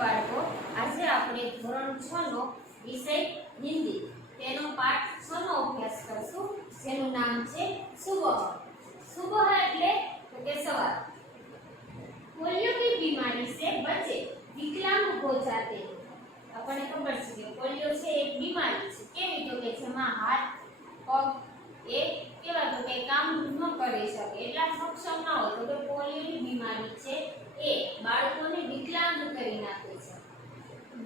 બાળકો, આજે આપણે ધોરણ 6 નો વિષય હિન્દી તેનો પાઠ 6 નો અભ્યાસ કરશું, જેનું નામ છે સુબહ। सुबह એટલે કે સવાર। पोलियो की बीमारी से बच्चे विकलांग हो जाते हैं। આપણને ખબર છે કે પોલિયો છે એક બીમારી છે, કેવી તો કે જેમાં હાથ પગ એ કેવા તો કે કામ ન કરી શકે, એટલા સક્ષમ ના હોય, તો કે પોલિયોની બીમારી છે એ બાળકોને વિકલાંગ કરી નાખે છે।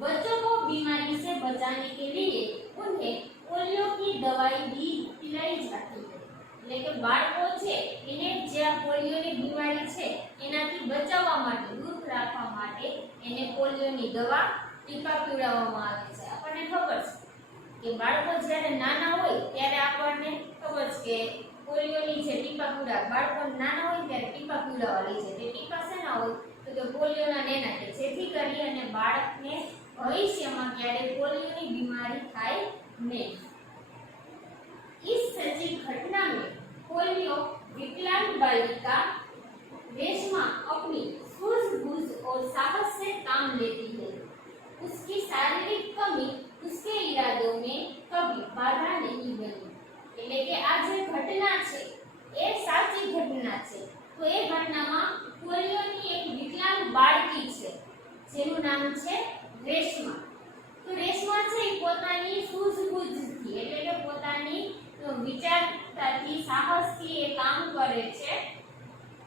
बच्चों को बीमारी से बचाने के लिए उन्हें पोलियो की दवाई भी पिलाई जाती है। એટલે કે બાળકો છે એને જે પોલિયોની બીમારી છે એનાથી બચાવવા માટે, દૂર રાખવા માટે એને પોલિયોની દવા ટીપા પીવડાવવામાં આવે છે। આપણને ખબર છે કે બાળકો જ્યારે નાના હોય ત્યારે આપણને ખબર છે કે પોલિયોની જે ટીપા પીવડાવે, બાળકો નાના હોય ત્યારે ટીપા પીવડાવવા લઈ જાય। તે ટીપા શેના હોય તો કે પોલિયોના નેના, કે જેથી કરી અને બાળકને ભવિષ્યમાં ક્યારે પોલિયોની बीमारी થાય નહીં। इस सच्ची घटना में पोलियो विकलांग बालिका रेशमा अपनी सूझबूझ और साहस से काम लेती है। उसकी शारीरिक कमी उसके इरादों में कभी बाधा नहीं बनी। એટલે કે આ જે ઘટના છે એ સાચી ઘટના છે। તો એ ઘટનામાં પોલિયોની એક વિકલાંગ બાળકી છે જેનું નામ છે રેશમા। તો રેશમા છે એ પોતાની સૂઝબૂઝથી એટલે કે પોતાની વિચારતાથી સાહસથી એ કામ કરે છે।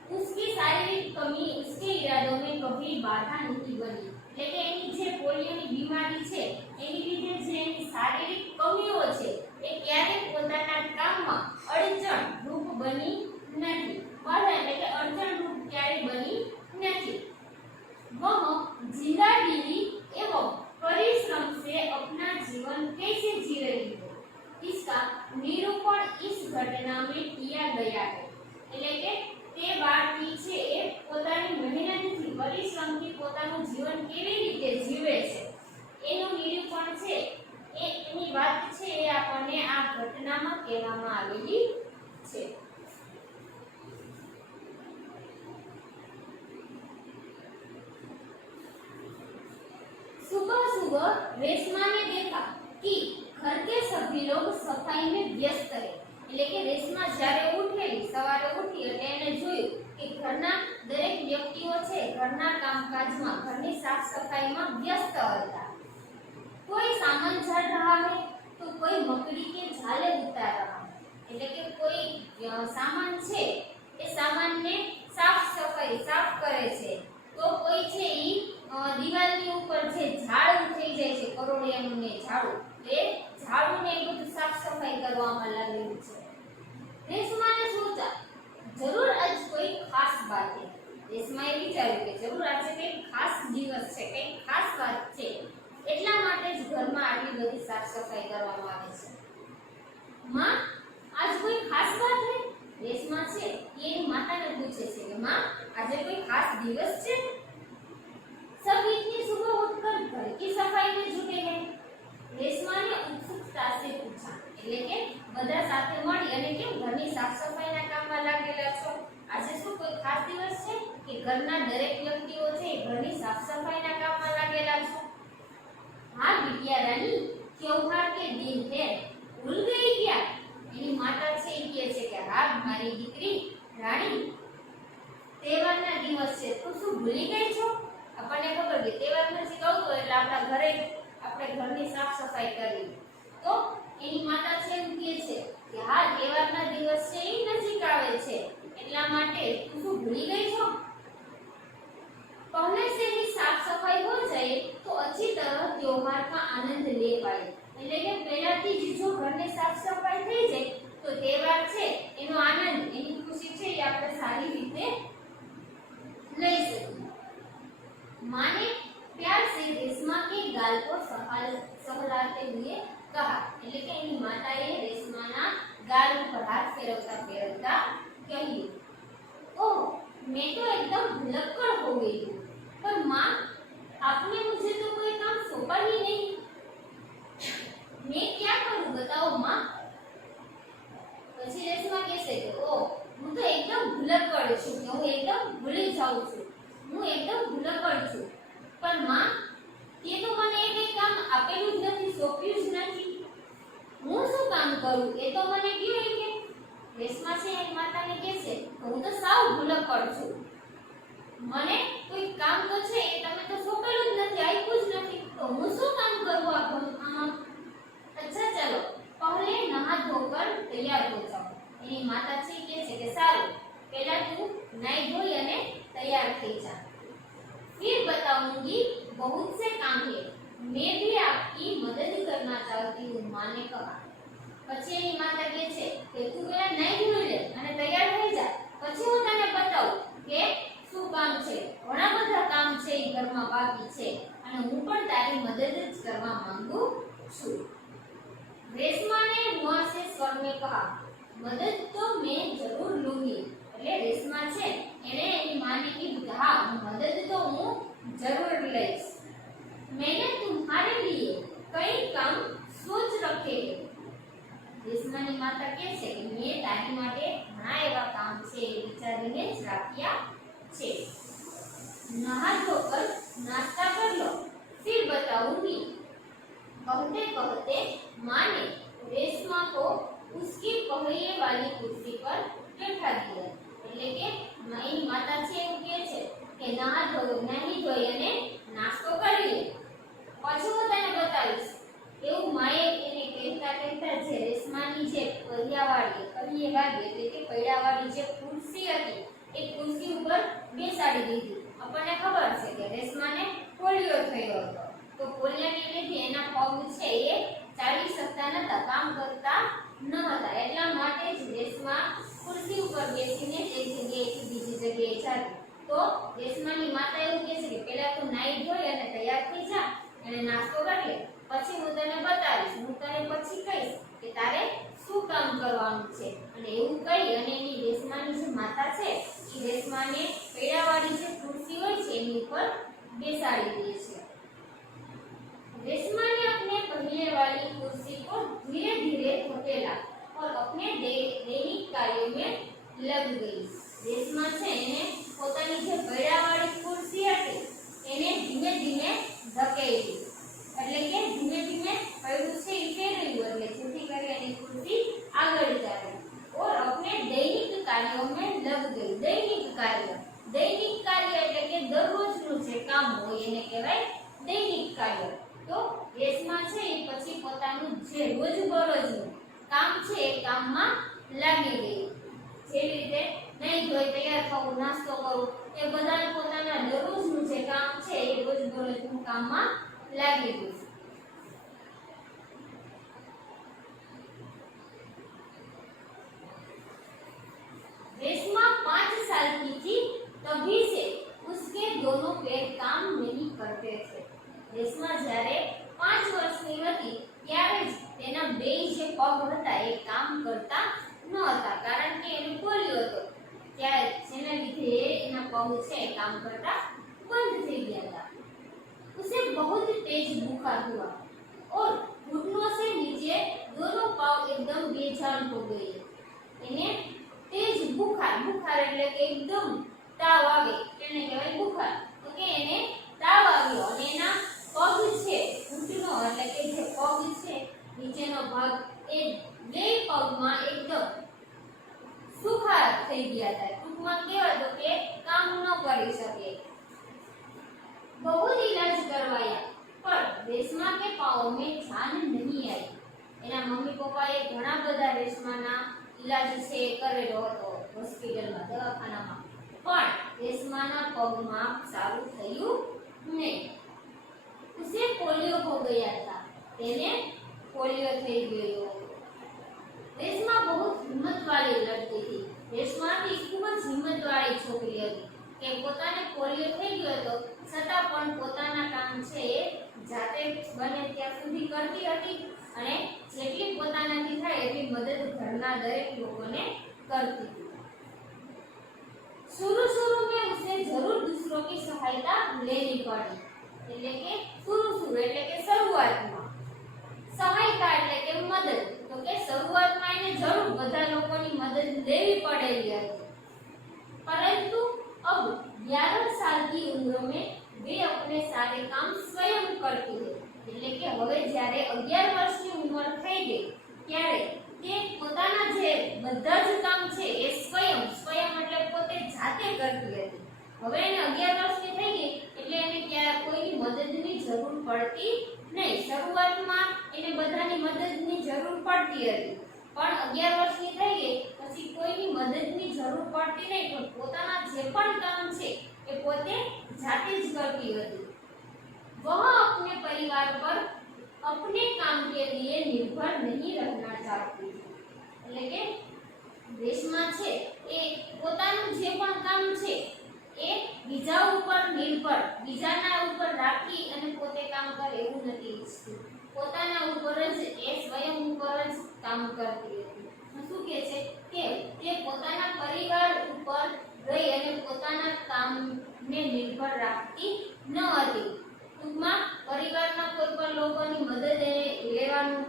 उसकी शारीरिक कमी उसके इरादों में कभी बाधा नहीं बनी। એટલે કે એની જે પોલિયોની બીમારી છે એની લીધે જે એની શારીરિક કમીઓ છે એ ક્યારેય પોતાના કામમાં અડચણ રૂપ બની નથી। બાધા એટલે કે અડચણ રૂપ ક્યારેય બની નથી। वह जिंदादिली एवं परिश्रम से अपना जीवन कैसे जी रही है, इसका निरूपण इस घटना में किया गया है। એટલે કે તે બાળકી છે એ પોતાની મહેનતથી, પરિશ્રમથી પોતાનું જીવન કેવી રીતે જીવે છે એનું નિરૂપણ છે એ એની વાત છે એ આપણને આ ઘટનામાં કહેવામાં આવેલી છે। सुबह सुबह रेशमा ने देखा कि घर के सभी लोग सफाई में व्यस्त है। એટલે કે રેશમા જ્યારે ઉઠેલી, સવારે ઉઠી એટલે એને જોયું કે ઘરના દરેક વ્યક્તિઓ છે ઘરના કામકાજમાં, ઘરની સાફ સફાઈમાં વ્યસ્ત હતા। કોઈ સામાન ઝાડ रहा है तो कोई मकड़ी के झाले उतार रहा है। એટલે કે કોઈ સામાન છે એ સામાનને સાફ સફાઈ સાફ કરે છે, તો કોઈ છે ઈ દિવાલની ઉપર જે ઝાડ ઉઠી જાય છે, કરોડિયાનું ને ઝાડુ, એ ઝાડુને એ બધું સાફ સફાઈ કરવામાં લાગેલું છે। रेशमा ने सोचा जरूर आज कोई खास बात है। રેશમાએ વિચાર્યું કે જરૂર આજે કંઈક ખાસ દિવસ છે, કંઈક ખાસ વાત છે, એટલા માટે જ ઘરમાં આટલી બધી સાફ સફાઈ કરવામાં આવે છે। માં, आज कोई खास बात है? રેશમા છે એ એની માતાને પૂછે છે કે માં, આજે કોઈ ખાસ દિવસ છે? सब इतनी सुबह उठकर घर की सफाई में जुटे हैं। રેશમા ने उत्सुकता से पूछा। એટલે કે બધા સાથે મળી અને કેમ ઘરની સાફ સફાઈના કામમાં લાગેલા છો? આજે શું કોઈ ખાસ દિવસ છે કે ઘરના દરેક વ્યક્તિઓ છે ઘરની સાફ સફાઈના કામમાં લાગેલા છો? हाँ बिटिया रानी, त्योहार के दिन है, भूल गई क्या? એની માતા છે એ કહે છે કે હા મારી દીકરી રાણી, તહેવારના દિવસ છે, તું શું ભૂલી ગઈ છો? આપણને ખબર કે તહેવાર નજીક આવતો એટલે આપણા ઘરે આપણે ઘરની સાફ સફાઈ કરવી, તો એની માતા છે એમ કહે છે કે હા તહેવારના દિવસ છે એ નજીક આવે છે, એટલા માટે તું શું ભૂલી ગઈ છો? पहले से ही साफ सफाई हो जाए तो अच्छी तरह त्योहार का आनंद ले पाए। એટલે કે પહેલાથી જ જો ઘરની સાફ સફાઈ થઈ જાય તો તહેવાર છે એનો આનંદ, એની ખુશી છે એ આપણે સારી રીતે લઈ શકીએ। मां ने प्यार से रेशमा के गाल को सहलाते हुए कहा। એટલે કે એની માતાએ રેશમાના ગાલ ઉપર હાથ ફેરવતા ફેરવતા કહ્યું, ओह मैं तो एकदम भुलक्कड़ हो गई हूँ, पर माँ आपने मुझे तो कोई काम सौंपा ही नहीं, मैं क्या करूँ बताओ माँ? પછી રેશમા કહેશે કે ઓહ હું તો એકદમ ભુલક્કડ છું, હું એકદમ ભૂલી જાઉં છું, હું એકદમ ભુલક્કડ છું, પણ માં કરું એ તો મને કયો કે રેશમા છે એની માતાને કહે છે હું તો સાવ ભૂલક્કડ છું, મને કોઈ કામ તો છે એ તમે તો સોંપેલું જ નથી, આપ્યું જ નથી, તો હું શું કામ કરું આમાં? અચ્છા ચલો પહેલે નहा ધોકર તૈયાર હો જાઓ। એની માતા છે કહે છે કે સારું पहला तू नहाई धोई અને तैयार થઈ જા। फिर बताऊंगी बहुत से काम है, मैं भी आपकी मदद करना चाहती हूँ, माँ ने कहा। પછી એની માતા કહે છે કે તું પહેલા નહાઈ ધોઈ લે અને તૈયાર થઈ જા, પછી હું તને બતાવું કે શું કામ છે, ઘણા બધા કામ છે એ ઘરમાં બાકી છે અને હું પણ તારી મદદ જ કરવા માંગુ છું। रेशमा ने मुआ से स्वर में कहा मदद तो मैं जरूर लूंगी। એટલે રેશમા છે એને એની માને કીધું કે હા હું મદદ તો હું જરૂર લઈશ। मैंने तुम्हारे लिए कई काम सोच रखे हैं। રેશમાની માતા કહે છે કે મેં તારી માટે ઘણા એવા કામ છે એ વિચારીને જ રાખ્યા છે। नहा धोकर नाश्ता कर लो फिर बताऊंगी। कहते कहते माँ ने रेशमा को उसकी पहिए वाली कुर्सी पर बैठा दिया। એટલે કે એની માતા છે એવું કહે છે કે નાહી ધોઈ અને નાસ્તો કરી લે, પછી હું તને બતાવીશ। એવું માએ એને કહેતા કહેતા જે રેશમાની જે पहिયાવાળી એટલે કે પૈડાવાળી જે ખુરશી હતી એ ખુરશી ઉપર બેસાડી દીધી। આપણને ખબર છે કે રેશમાને પોલિયો થયો હતો, તો પોલિયાને લીધે એના પગ છે એ ચાલી શકતા નતા, કામ કરતા ન હતા, એટલા માટે જ રેશમા ખુરશી ઉપર બેસીને એક જગ્યાએથી બીજી જગ્યાએ જાતી। તો રેશમાની માતા એવું કહે છે કે પહેલા તું નાહી ધોઈ અને તૈયાર થઈ જા અને નાસ્તો કરી લે, પછી હું તને બતાવીશ, હું તને પછી કહીશ કે તારે શું કામ કરવાનું છે। અને એવું કહી અને એની રેશમાની જે માતા છે એ રેશમાને પેડાવાળી જે ખુરશી હોય છે એની ઉપર બેસાડી દે છે। रेशमा ने अपने पहिए वाली कुर्सी को धीरे धीरे धकेला और अपने दैनिक कार्यों में लग गई। रेशमा છે એને પોતાની જે પૈડાવાળી ખુરશી હતી એને ધીમે ધીમે ધકેલી, એટલે કે ધીમે ધીમે પૈડું છે એ ફેરવ્યું એટલે જેથી કરી એની ખુરશી આગળ ચાલે। और अपने दैनिक कार्यों में लग गई। दैनिक कार्य એટલે કે દરરોજનું જે કામ હોય એને કહેવાય દૈનિક કાર્ય। તો રેશમા છે એ પછી પોતાનું જે રોજબરોજનું કામ છે એ કામમાં લાગી ગઈ। જેવી રીતે નહીં ધોઈ તૈયાર થવું, નાસ્તો કરવું, એ બધા પોતાના દરરોજનું જે કામ છે એ રોજબરોજનું કામમાં લાગી ગયું। रेशमा 5 साल की थी तभी से उसके दोनों पैर काम नहीं करते थे। રેશમા જ્યારે 5 વર્ષની હતી ત્યારે જ તેના બે જે પગ હતા એ કામ કરતા ન હતા, કારણ કે એને પોલિયો હતો, ત્યારે જેના લીધે એના પગ છે કામ કરતા બંધ થઈ ગયા હતા। उसे बहुत तेज बुखार हुआ और घुटनों से नीचे दोनों पांव एकदम बेजान हो गए। એને તેજ बुखार એટલે કે એકદમ તાવ આવે તેને કહેવાય बुखार। તો કે એને તાવ આવ્યો અને એના પગ છે ઘૂંટણો એટલે કે જે પગ છે નીચેનો ભાગ એ બે પગમાં એકદમ સુખાર થઈ ગયા હતા, ટૂંકમાં કહેવાય તો કે કામ ન કરી શકે। बहुत इलाज करवाया पर रेशमा के पाँव में जान नहीं आई। એના મમ્મી પપ્પાએ ઘણા બધા રેશમાના इलाज છે કરેલો હતો હોસ્પિટલમાં, દવાખાનામાં, પણ રેશમાના પગમાં સારું થયું નહીં। उसे पोलियो हो गया था, તેને પોલિયો થઈ ગયો। રેશમા बहुत हिम्मत वाली लड़की थी। રેશમા ખૂબ જ હિંમતવાળી છોકરી હતી કે પોતાને પોલિયો થઈ ગયો હતો છતાં પણ પોતાના કામ છે એ જાતે બને ત્યાં સુધી કરતી હતી અને જેટલી પોતાનાથી થાય એટલી મદદ ઘરના દરેક લોકોને કરતી હતી। शुरू में उसे जरूर दूसरों की सहायता लेनी पड़ी। એટલે કે શુરુ એટલે કે શરૂઆતમાં, સહાયતા એટલે કે મદદ, તો કે શરૂઆતમાં એને જરૂર બધા લોકોની મદદ લેવી પડેલી હતી। परंतु अब 11 साल की उम्र में वे अपने सारे काम स्वयं करती है। એટલે કે હવે જ્યારે 11 વર્ષની ઉંમર થઈ ગઈ ત્યારે તે પોતાના જે બધા જ કામ છે એ સ્વયં એટલે પોતે જાતે કરતી હતી. હવે એને 11 વર્ષની થઈ ગઈ એટલે એને ક્યારે કોઈની મદદની જરૂર પડતી નહીં. શરૂઆતમાં એને બધાની મદદની જરૂર પડતી હતી, પણ 11 વર્ષની થઈ ગઈ પછી કોઈની મદદની જરૂર પડતી નહીં, પણ પોતાના જે પણ કામ છે એ પોતે જાતે જ કરતી હતી. वह अपने परिवार पर अपने काम के लिए निर्भर नहीं रहना चाहती थी. એટલે કે દેશમાં છે એ પોતાનું જે પણ કામ છે એ બીજા ઉપર નિર્ભર, બીજાના ઉપર રાખી અને પોતે કામ કરે એવું નથી ઈચ્છતી. પોતાના ઉપર જ એ સ્વયં ઉપર જ કામ કરતી હતી. શું કહે છે કે તે પોતાના પરિવાર ઉપર રહી અને પોતાના કામને નિર્ભર રાખતી ન હતી. ટૂંકમાં પરિવારના કોઈ પણ લોકોની મદદ એને લેવાનું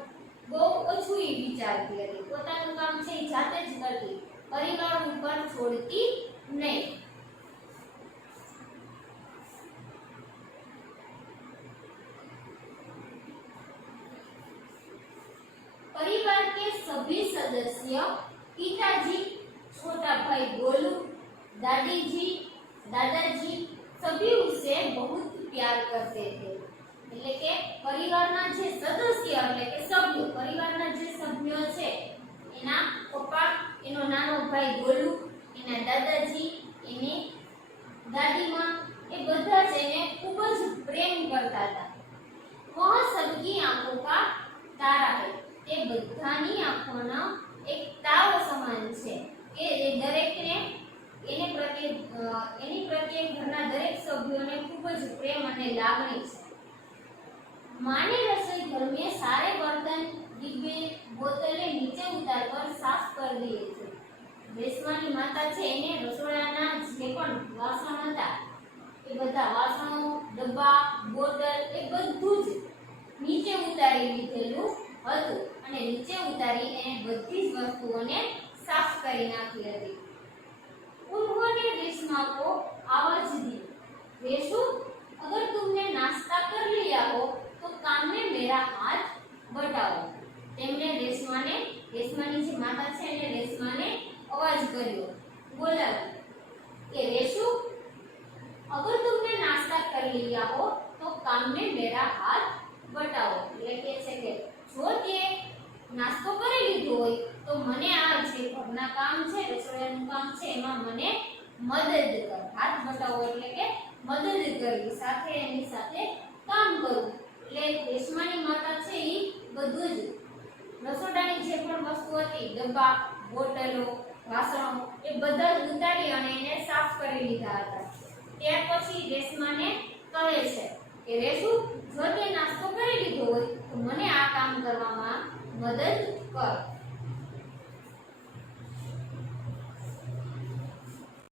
બહુ ઓછું વિચારતી હતી. પોતાનું કામ છે એ જાતે જ કરતી, પરિવાર ઉપર છોડતી નહીં. परिवार के सभी सदस्य पिताजी, छोटा भाई गोलू, दादी जी, दादाजी सभी उसे बहुत प्यार करते थे. એટલે કે પરિવારના જે સદસ્ય એટલે કે સભ્યો, પરિવારના જે સભ્યો છે એના પપ્પા, એનો નાનો ભાઈ ગોલુ, એના દાદાજી, એની દાદીમાં એ બધા જ એને ખૂબ જ પ્રેમ કરતા હતા. વહ સબકી આંખો કા તારા હૈ. તે બધાની આંખોનો એક તારો સમાન છે કે એ દરેકને એની પ્રત્યે ઘરના દરેક સભ્યોને ખૂબ જ પ્રેમ અને લાગણી છે. माँ ने रसोई घर में सारे बर्तन, डिब्बे, बोतलें नीचे उतारकर साफ कर दिए थे. રેશમાની માતા છે એને રસોડાના જે પણ વાસણ હતા એ બધા વાસણો, ડબ્બા, બોટલ એ બધું જ નીચે ઉતારી લીધેલું હતું અને નીચે ઉતારી એને બધી જ વસ્તુઓને સાફ કરી નાખી હતી. उन्होंने रेशमा को आवाज दी, रेशु अगर तुमने नाश्ता कर लिया हो तो काम में मेरा हाथ बटाओ. તેમણે રેશમાની જે માતા છે એને રેશમાને અવાજ કર્યો, બોલાવી કે રેશુ अगर तुमने नाश्ता कर लिया हो तो काम में मेरा हाथ बटाओ. એટલે કે છે કે જો તે નાસ્તો કરી લીધો હોય તો મને આ જે ઘરના કામ છે, રસોડાનું કામ છે એમાં મને મદદ કર. હાથ બટાવો એટલે કે મદદ કરવી, સાથે એની સાથે કામ કરવું. એટલે રેશમાની માતા છે એ બધું જ રસોડાની જે પણ વસ્તુ હતી, ડબ્બા, બોટલો, વાસણો એ બધા જ ઉતારી અને એને સાફ કરી લીધા હતા. ત્યાર પછી રેશમાને કહે છે કે રેશુ જો તે નાસ્તો કરી લીધો હોય તો મને આ કામ કરવામાં મદદ કર.